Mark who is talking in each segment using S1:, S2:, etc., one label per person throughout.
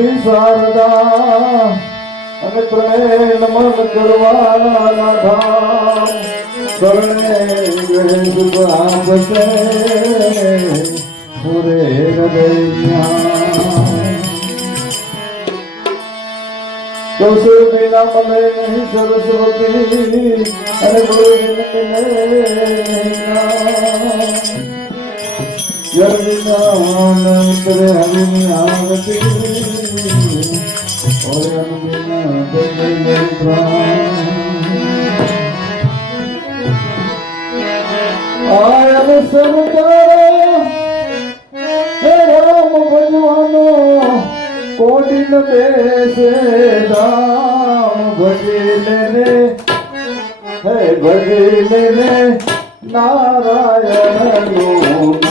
S1: બધી શારદા, અને પ્રેમ મન કરવાના ધામ કરણે આપશે, પૂરે હૃદય મને નહીં સરસ્વતી, અને યજ્ઞાનંતરે હરિની આરતી ઓય અનુબિના દૈવે પ્રાણ આયન સમુદાય હે રામ ભજવાનો કોટિન દેશે રામ ભજલે રે હે ભજલે રે, નારાયણનું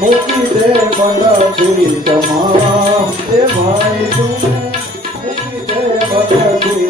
S1: મૂકી દે બનથી તમામ એ ભાઈ તું મૂકી દે બનથી તમામ